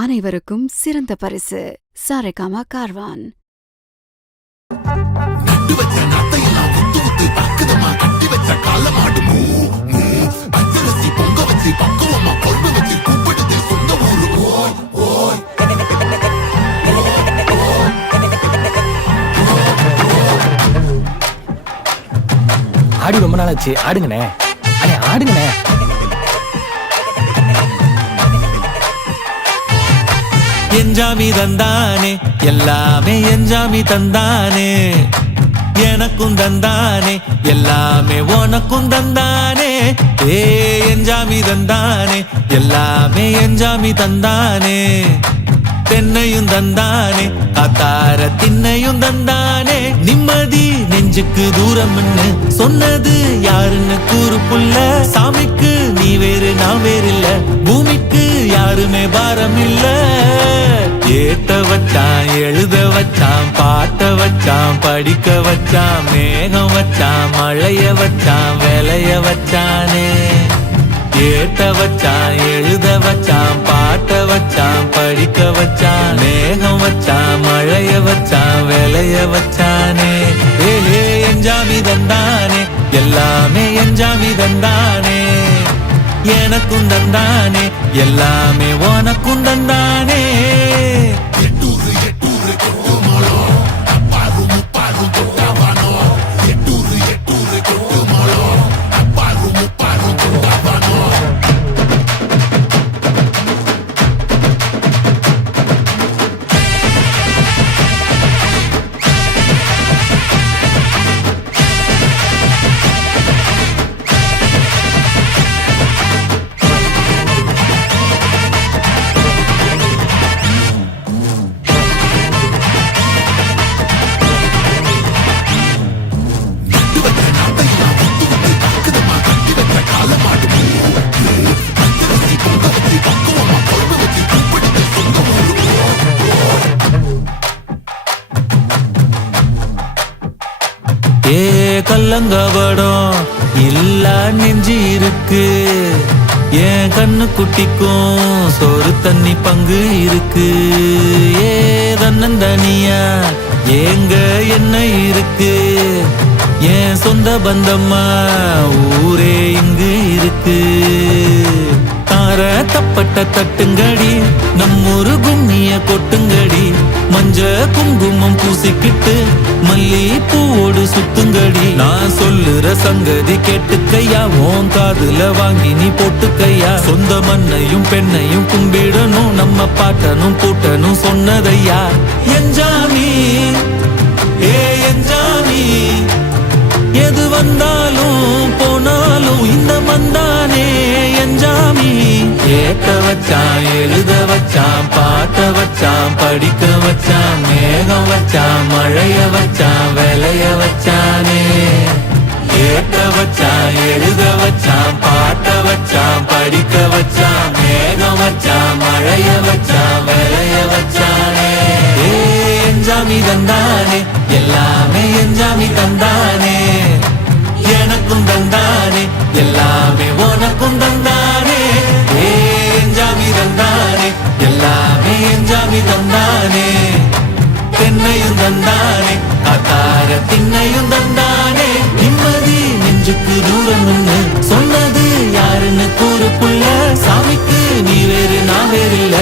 அனைவருக்கும் சிறந்த பரிசு சாரேகாமா கார்வான். ஆடி ரொம்ப நாள் ஆச்சு, ஆடுங்கண்ணே. அண்ணே ஆடுங்கண்ணே. என்ஜாமி தந்தானே, எல்லாமே என்ஜாமி தந்தானே, எனக்கும் தந்தானே, எல்லாமே உனக்கும் தந்தானே. ஏ என்ஜாமி தந்தானே, எல்லாமே என்ஜாமி தந்தானே, தென்னையும் தந்தானே, காத்தார திண்ணையும் தந்தானே. நிம்மதி நெஞ்சுக்கு தூரம்னு சொன்னது யாருன்னு கூறு புள்ள. சாமிக்கு நீ வேறு நான் வேறு இல்ல, பூமிக்கு யாருமே பாரம் இல்ல. ஏத்த வச்சான், எழுத வச்சான், பாட்ட வச்சான், படிக்க வச்சான், மேகம் வச்சான், மழைய வச்சான், விளைய வச்சானே. ஏத்த வச்சான், எழுத வச்சான், பாட்ட வச்சான், படிக்க வச்சான், மேகம் வச்சான், மழைய வச்சான், விளைய வச்சானே. ஏ என்ஜாமி தந்தானே, எல்லாமே என்ஜாமி தந்தானே, எனக்கும் தந்தானே, எல்லாமே உனக்கும் தந்தானே. ஏ கல்லங்கபடம் இல்ல நெஞ்சு இருக்கு, என் கண்ணு குட்டிக்கும் சோறு தண்ணி பங்கு இருக்கு. ஏ தன்னந்தனியா ஏங்க என்ன இருக்கு, என் சொந்த பந்தம்மா ஊரே இங்கு இருக்கு. தார தப்பட்ட தட்டுங்கடி, நம்மொரு கும்மிய கொட்டுங்கடி, மஞ்ச குங்குமம் பூசிக்கிட்டு மல்லி பூவோடு சுத்துங்கடி. நான் சொல்லுற சங்கதி கேட்டுக்கையா, உன் காதுல வாங்கி நீ போட்டுக்கையா. சொந்த மண்ணையும் பெண்ணையும் கும்பிடணும், நம்ம பாட்டனும் பூட்டனும் சொன்னதையா. என்ஜாமி ஏ என்ஜாமி, எது வந்தாலும் போனாலும் இந்த மந்தானே என்ஜாமி. ஏத்த வச்சான், எழுத வச்சான், பாட்ட வச்சான், படிக்க வச்சான், மேகம் வச்சான், மழைய வச்சான், விளைய வச்சானே. ஏத்த வச்சான், எழுத வச்சான், பாட்ட வச்சான், படிக்க வச்சான், மேகம் வச்சான், மழைய வச்சான், விளைய வச்சானே. ஏ என்ஜாமி தந்தானே, எல்லாமே என்ஜாமி தந்தானே, எனக்கும் தந்தானே, எல்லாமே உனக்கும் தந்தானே. ஏ என்ஜாமி தந்தானே, எல்லாமே என்ஜாமி தந்தானே, தென்னையும் தந்தானே, காத்தார திண்ணையும் தந்தானே. நிம்மதி நெஞ்சுக்கு தூரம்னு சொன்னது யாருன்னு கூறு புள்ள. சாமிக்கு நீ வேறு நான் வேறு இல்ல,